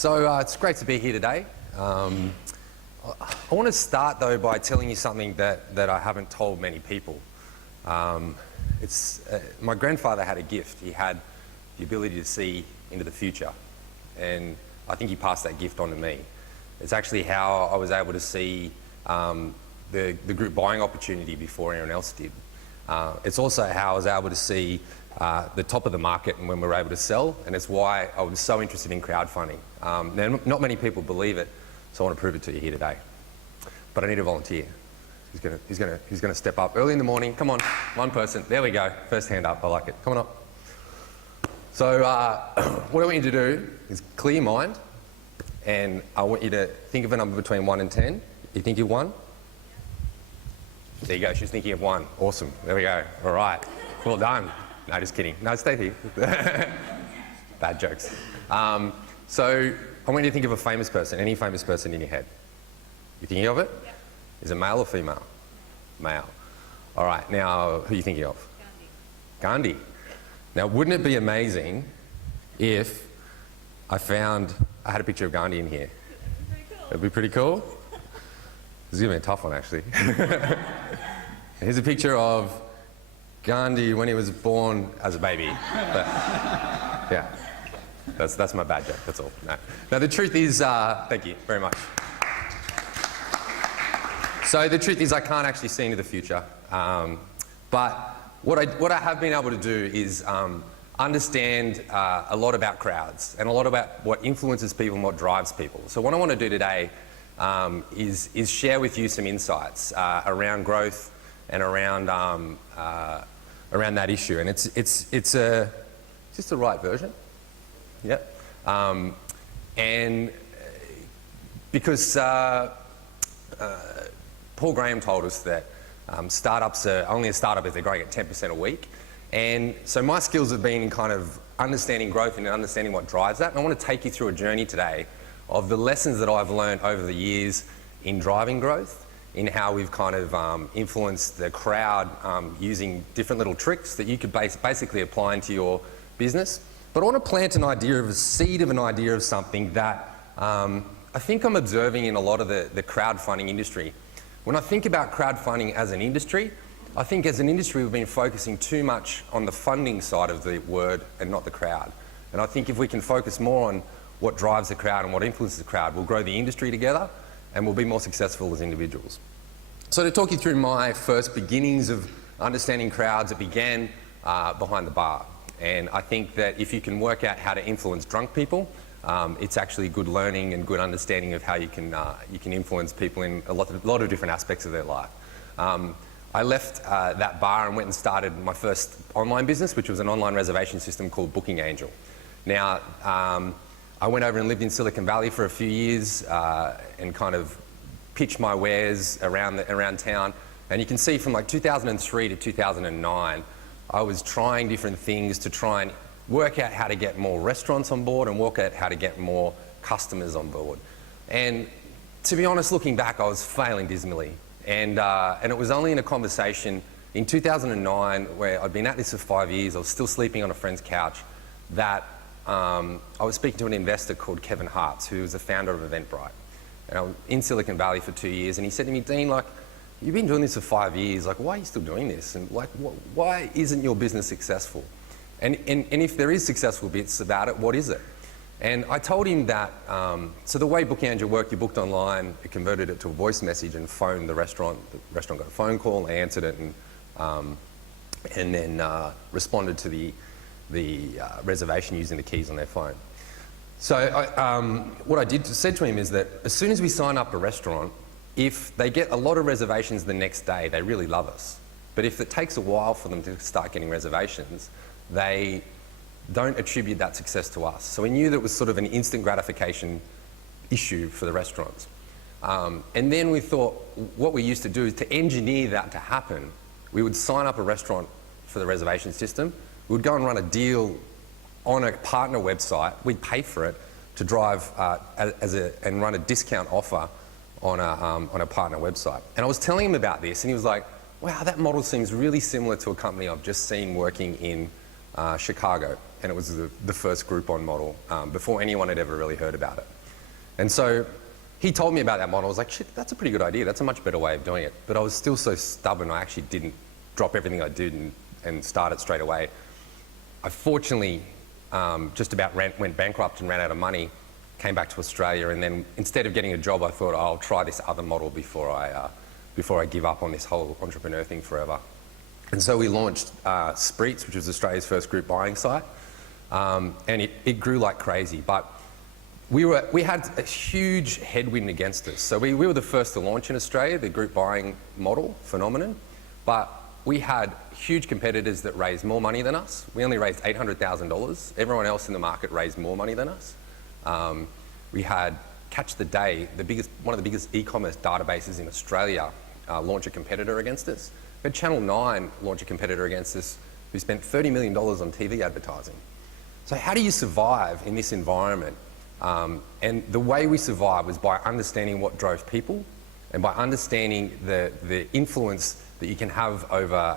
So it's great to be here today. I want to start though by telling you something that I haven't told many people. My grandfather had a gift. He had the ability to see into the future, and I think he passed that gift on to me. It's actually how I was able to see the group buying opportunity before anyone else did. It's also how I was able to see the top of the market and when we were able to sell, and it's why I was so interested in crowdfunding. Now, not many people believe it, so I want to prove it to you here today. But I need a volunteer. He's gonna step up early in the morning. Come on, one person. There we go. First hand up. I like it. Come on up. So what I want you to do is clear your mind, and I want you to think of a number between 1 and 10. You think you've won? There you go. She's thinking of 1. Awesome. There we go. All right. Well done. No, just kidding. No, stay here. Bad jokes. So I want you to think of a famous person, any famous person in your head. You thinking of it? Yep. Is it male or female? Male. All right. Now, who are you thinking of? Gandhi. Now, wouldn't it be amazing if I had a picture of Gandhi in here? That'd be pretty cool. This is going to be a tough one, actually. Here's a picture of Gandhi when he was born as a baby. But, yeah, that's my bad joke, that's all. No. Now, the truth is, thank you very much. So the truth is I can't actually see into the future. But what I have been able to do is understand a lot about crowds and a lot about what influences people and what drives people. So what I want to do today is share with you some insights around growth and around that issue. And it's just the right version. Yep. And because Paul Graham told us that startups are only a startup if they're growing at 10% a week. And so my skills have been in kind of understanding growth and understanding what drives that. And I want to take you through a journey today of the lessons that I've learned over the years in driving growth, in how we've kind of influenced the crowd using different little tricks that you could basically apply into your business. But I want to plant an idea of a seed of an idea of something that I think I'm observing in a lot of the crowdfunding industry. When I think about crowdfunding as an industry, I think as an industry we've been focusing too much on the funding side of the word and not the crowd. And I think if we can focus more on what drives the crowd and what influences the crowd, we'll grow the industry together and we'll be more successful as individuals. So to talk you through my first beginnings of understanding crowds, it began behind the bar. And I think that if you can work out how to influence drunk people, it's actually good learning and good understanding of how you can influence people in a lot of different aspects of their life. I left that bar and went and started my first online business, which was an online reservation system called Booking Angel. Now, I went over and lived in Silicon Valley for a few years and kind of pitched my wares around town. And you can see from like 2003 to 2009, I was trying different things to try and work out how to get more restaurants on board and work out how to get more customers on board. And to be honest, looking back, I was failing dismally. And it was only in a conversation in 2009 where I'd been at this for 5 years, I was still sleeping on a friend's couch, that I was speaking to an investor called Kevin Hartz, who was the founder of Eventbrite. And I was in Silicon Valley for 2 years, and he said to me, Dean, like, you've been doing this for 5 years, like, why are you still doing this? And like, why isn't your business successful? And if there is successful bits about it, what is it? And I told him that, so the way Booking Angel worked, you booked online, it converted it to a voice message and phoned the restaurant. The restaurant got a phone call, they answered it, and then responded to the reservation using the keys on their phone. So what I said to him is that as soon as we sign up a restaurant, if they get a lot of reservations the next day, they really love us. But if it takes a while for them to start getting reservations, they don't attribute that success to us. So we knew that it was sort of an instant gratification issue for the restaurants. And then we thought what we used to do is to engineer that to happen. We would sign up a restaurant for the reservation system. We would go and run a deal on a partner website. We'd pay for it to drive and run a discount offer on a partner website. And I was telling him about this, and he was like, wow, that model seems really similar to a company I've just seen working in Chicago. and it was the first Groupon model before anyone had ever really heard about it. And so he told me about that model. I was like, shit, that's a pretty good idea. That's a much better way of doing it. But I was still so stubborn, I actually didn't drop everything I did and start it straight away. I fortunately just about went bankrupt and ran out of money, came back to Australia, and then instead of getting a job, I thought, oh, I'll try this other model before I give up on this whole entrepreneur thing forever. And so we launched Spreets, which was Australia's first group buying site, and it grew like crazy. But we had a huge headwind against us. So we were the first to launch in Australia, the group buying model phenomenon, but we had huge competitors that raised more money than us. We only raised $800,000. Everyone else in the market raised more money than us. We had Catch the Day, one of the biggest e-commerce databases in Australia, launch a competitor against us. We had Channel 9 launch a competitor against us who spent $30 million on TV advertising. So how do you survive in this environment? And the way we survived was by understanding what drove people and by understanding the influence that you can have over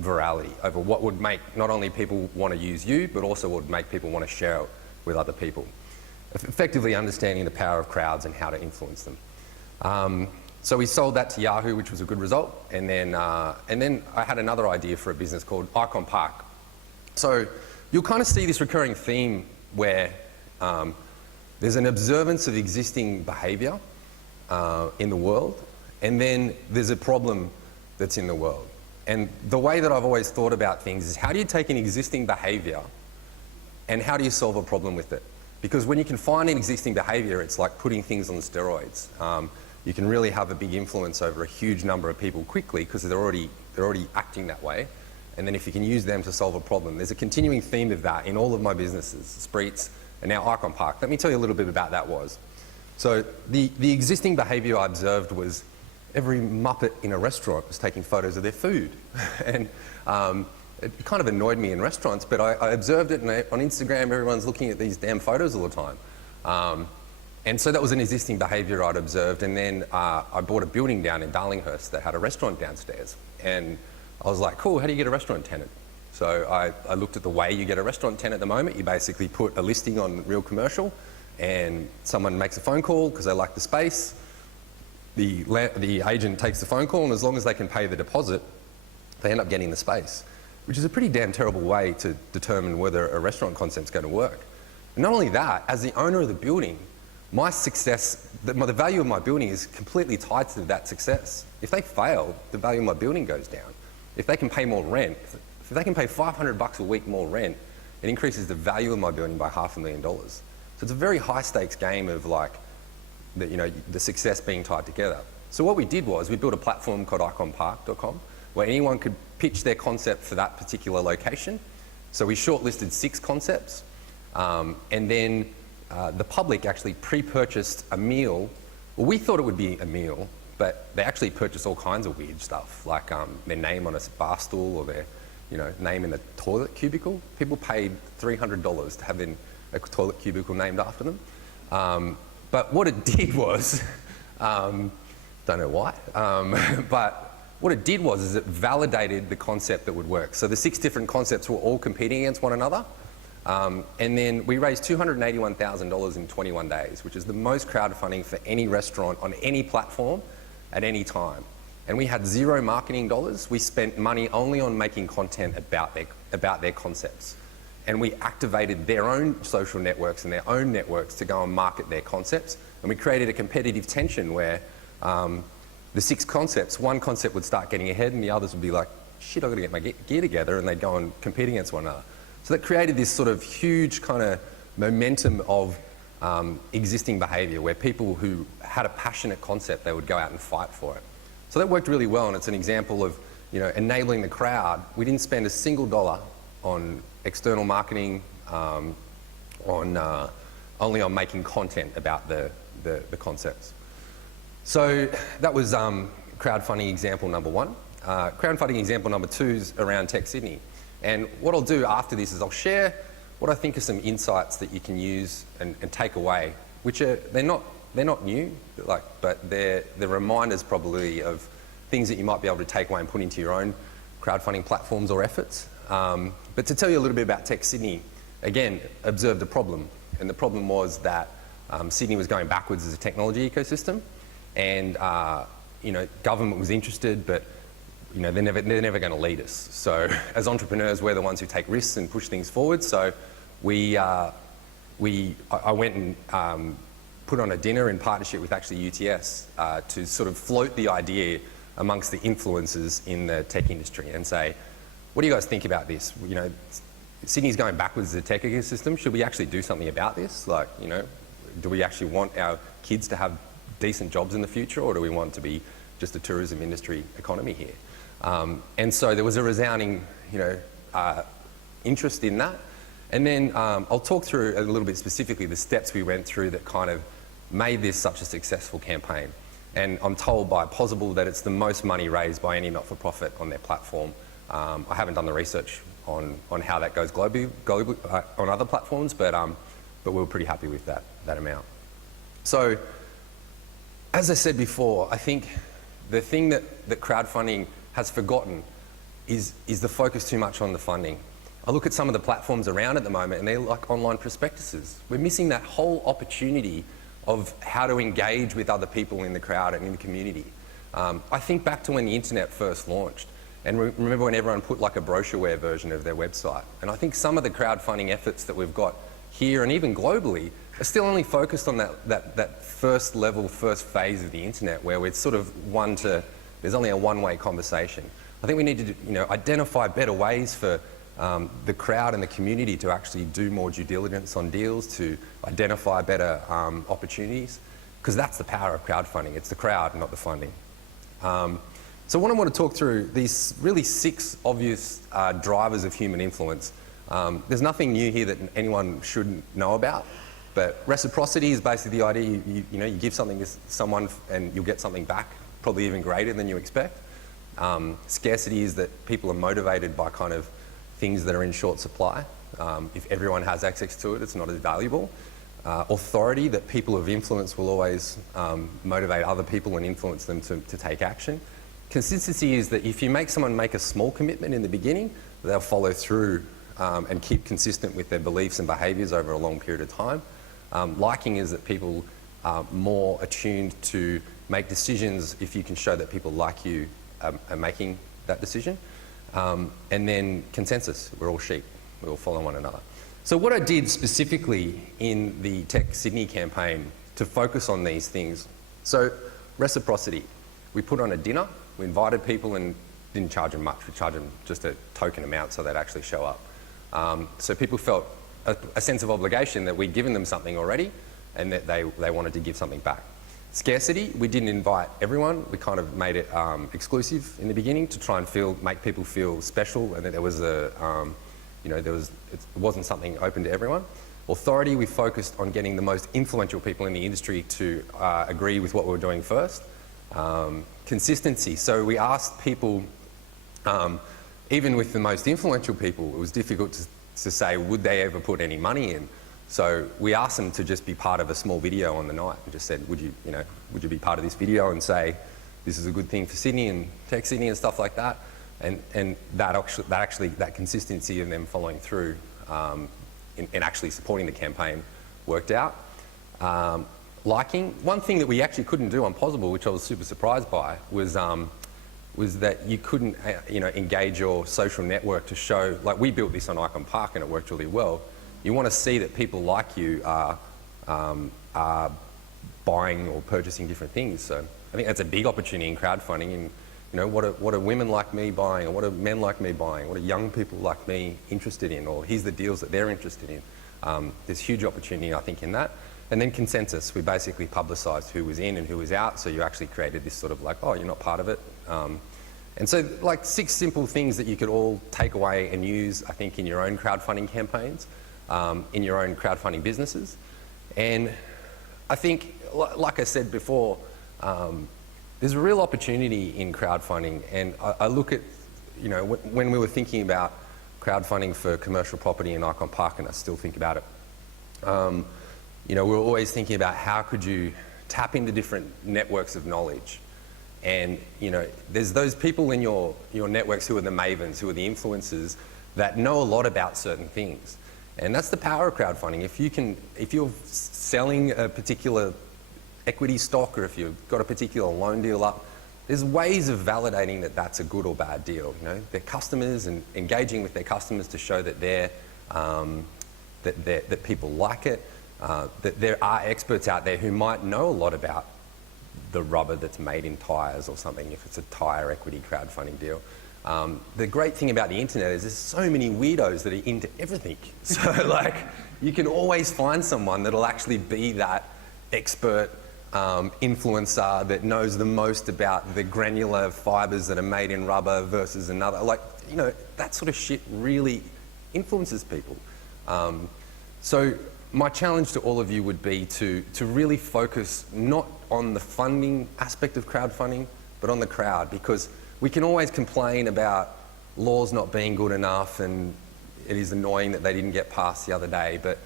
virality, over what would make not only people want to use you, but also would make people want to share it with other people. Effectively understanding the power of crowds and how to influence them. So we sold that to Yahoo, which was a good result. And then I had another idea for a business called Icon Park. So you'll kind of see this recurring theme where there's an observance of existing behavior in the world, and then there's a problem that's in the world. And the way that I've always thought about things is, how do you take an existing behavior and how do you solve a problem with it? Because when you can find an existing behavior, it's like putting things on steroids. You can really have a big influence over a huge number of people quickly because they're already acting that way. And then if you can use them to solve a problem, there's a continuing theme of that in all of my businesses, Spreets and now Icon Park. Let me tell you a little bit about that was. So the existing behavior I observed was every Muppet in a restaurant was taking photos of their food. And it kind of annoyed me in restaurants, but I observed it, and on Instagram everyone's looking at these damn photos all the time. And so that was an existing behavior I'd observed, and then I bought a building down in Darlinghurst that had a restaurant downstairs. And I was like, cool, how do you get a restaurant tenant? So I looked at the way you get a restaurant tenant at the moment. You basically put a listing on Real Commercial, and someone makes a phone call because they like the space. The agent takes the phone call, and as long as they can pay the deposit, they end up getting the space, which is a pretty damn terrible way to determine whether a restaurant concept's going to work. And not only that, as the owner of the building, my success, the value of my building is completely tied to that success. If they fail, the value of my building goes down. If they can pay more rent, if they can pay $500 a week more rent, it increases the value of my building by $500,000. So it's a very high stakes game of like, the success being tied together. So what we did was we built a platform called iconpark.com where anyone could pitch their concept for that particular location. So we shortlisted 6 concepts, and then the public actually pre-purchased a meal. Well, we thought it would be a meal, but they actually purchased all kinds of weird stuff, like their name on a bar stool or their name in the toilet cubicle. People paid $300 to have a toilet cubicle named after them. But what it did was, don't know why, but what it did was it validated the concept that would work. So the 6 different concepts were all competing against one another. And then we raised $281,000 in 21 days, which is the most crowdfunding for any restaurant on any platform at any time. And we had 0 marketing dollars. We spent money only on making content about their concepts. And we activated their own social networks and their own networks to go and market their concepts. And we created a competitive tension where the 6 concepts, one concept would start getting ahead and the others would be like, shit, I've got to get my gear together, and they'd go and compete against one another. So that created this sort of huge kind of momentum of existing behaviour where people who had a passionate concept, they would go out and fight for it. So that worked really well, and it's an example of enabling the crowd. We didn't spend a single dollar on external marketing, only on making content about the concepts. So that was crowdfunding example number 1. Crowdfunding example number 2 is around Tech Sydney. And what I'll do after this is I'll share what I think are some insights that you can use and take away, which are, they're not new, but they're reminders probably of things that you might be able to take away and put into your own crowdfunding platforms or efforts. But to tell you a little bit about Tech Sydney, again, observed a problem. And the problem was that Sydney was going backwards as a technology ecosystem, and government was interested, but they're never going to lead us. So as entrepreneurs, we're the ones who take risks and push things forward. So I went and put on a dinner in partnership with actually UTS to sort of float the idea amongst the influencers in the tech industry and say, what do you guys think about this? Sydney's going backwards as a tech ecosystem. Should we actually do something about this? Do we actually want our kids to have decent jobs in the future, or do we want to be just a tourism industry economy here? And so there was a resounding, interest in that. And then I'll talk through a little bit specifically the steps we went through that kind of made this such a successful campaign. And I'm told by Possible that it's the most money raised by any not-for-profit on their platform. I haven't done the research on how that goes globally on other platforms, but we were pretty happy with that amount. So, as I said before, I think the thing that crowdfunding has forgotten is the focus too much on the funding. I look at some of the platforms around at the moment and they're like online prospectuses. We're missing that whole opportunity of how to engage with other people in the crowd and in the community. I think back to when the internet first launched, and remember when everyone put like a brochureware version of their website. And I think some of the crowdfunding efforts that we've got here and even globally are still only focused on that first level, first phase of the internet, where it's sort of there's only a one-way conversation. I think we need to identify better ways for the crowd and the community to actually do more due diligence on deals, to identify better opportunities, because that's the power of crowdfunding. It's the crowd, not the funding. So what I want to talk through, these really 6 obvious drivers of human influence. There's nothing new here that anyone shouldn't know about, but reciprocity is basically the idea you give something to someone and you'll get something back, probably even greater than you expect. Scarcity is that people are motivated by kind of things that are in short supply. If everyone has access to it, it's not as valuable. Authority, that people of influence will always motivate other people and influence them to take action. Consistency is that if you make someone make a small commitment in the beginning, they'll follow through and keep consistent with their beliefs and behaviours over a long period of time. Liking is that people are more attuned to make decisions if you can show that people like you are making that decision. And then consensus, we're all sheep, we all follow one another. So what I did specifically in the Tech Sydney campaign to focus on these things, so reciprocity. We put on a dinner, we invited people and didn't charge them much, we charged them just a token amount so they'd actually show up. So people felt a sense of obligation that we'd given them something already and that they wanted to give something back. Scarcity, we didn't invite everyone. We kind of made it exclusive in the beginning to try and make people feel special, and that there was it wasn't something open to everyone. Authority, we focused on getting the most influential people in the industry to agree with what we were doing first. Consistency, so we asked people, even with the most influential people, it was difficult to say, would they ever put any money in? So we asked them to just be part of a small video on the night and just said, would you be part of this video and say, this is a good thing for Sydney and Tech Sydney and stuff like that? And that consistency in them following through and actually supporting the campaign worked out. Liking, one thing that we actually couldn't do on Possible, which I was super surprised by, was that you couldn't engage your social network to show, like we built this on Icon Park and it worked really well. You want to see that people like you are buying or purchasing different things. So I think that's a big opportunity in crowdfunding. And what are women like me buying, or what are men like me buying? What are young people like me interested in? Or here's the deals that they're interested in. There's huge opportunity, I think, in that. And then consensus. We basically publicised who was in and who was out. So you actually created this sort of like, oh, you're not part of it. And so like 6 simple things that you could all take away and use, I think, in your own crowdfunding campaigns. In your own crowdfunding businesses. And I think, like I said before, there's a real opportunity in crowdfunding. And I look at, when we were thinking about crowdfunding for commercial property in Icon Park, and I still think about it, we're always thinking about how could you tap into different networks of knowledge. And, there's those people in your networks who are the mavens, who are the influencers that know a lot about certain things. And that's the power of crowdfunding. If you're selling a particular equity stock, or if you've got a particular loan deal up, there's ways of validating that that's a good or bad deal. You know, their customers, and engaging with their customers to show that that people like it. That there are experts out there who might know a lot about the rubber that's made in tyres or something, if it's a tyre equity crowdfunding deal. The great thing about the internet is there's so many weirdos that are into everything. So like, you can always find someone that'll actually be that expert influencer that knows the most about the granular fibres that are made in rubber versus another. Like, you know, that sort of shit really influences people. So my challenge to all of you would be to really focus not on the funding aspect of crowdfunding, but on the crowd, because we can always complain about laws not being good enough, and it is annoying that they didn't get passed the other day, but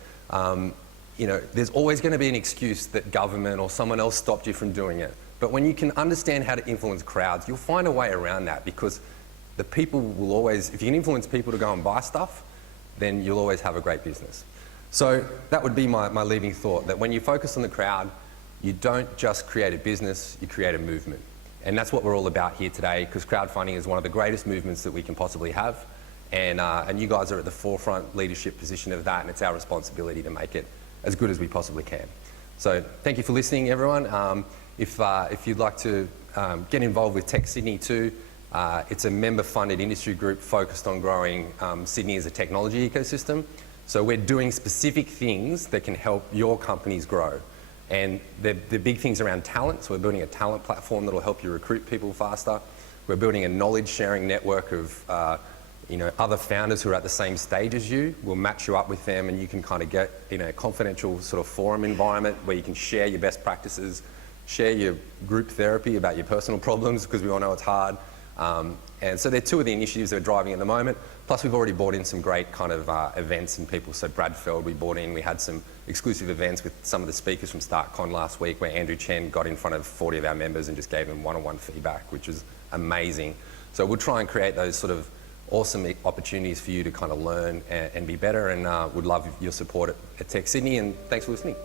you know, there's always going to be an excuse that government or someone else stopped you from doing it. But when you can understand how to influence crowds, you'll find a way around that, because the people will always, if you can influence people to go and buy stuff, then you'll always have a great business. So that would be my leaving thought, that when you focus on the crowd, you don't just create a business, you create a movement. And that's what we're all about here today, because crowdfunding is one of the greatest movements that we can possibly have. And you guys are at the forefront leadership position of that, and it's our responsibility to make it as good as we possibly can. So thank you for listening, everyone. If you'd like to get involved with Tech Sydney too, it's a member-funded industry group focused on growing Sydney as a technology ecosystem. So we're doing specific things that can help your companies grow. And the big things around talent. So we're building a talent platform that'll help you recruit people faster. We're building a knowledge-sharing network of you know, other founders who are at the same stage as you. We'll match you up with them, and you can kind of get in a confidential sort of forum environment where you can share your best practices, share your group therapy about your personal problems, because we all know it's hard. And so they're two of the initiatives that we're driving at the moment. Plus, we've already brought in some great kind of events and people. So Bradfeld, we brought in, we had some exclusive events with some of the speakers from StartCon last week, where Andrew Chen got in front of 40 of our members and just gave them one-on-one feedback, which was amazing. So we'll try and create those sort of awesome opportunities for you to kind of learn and be better, and would love your support at Tech Sydney, and thanks for listening.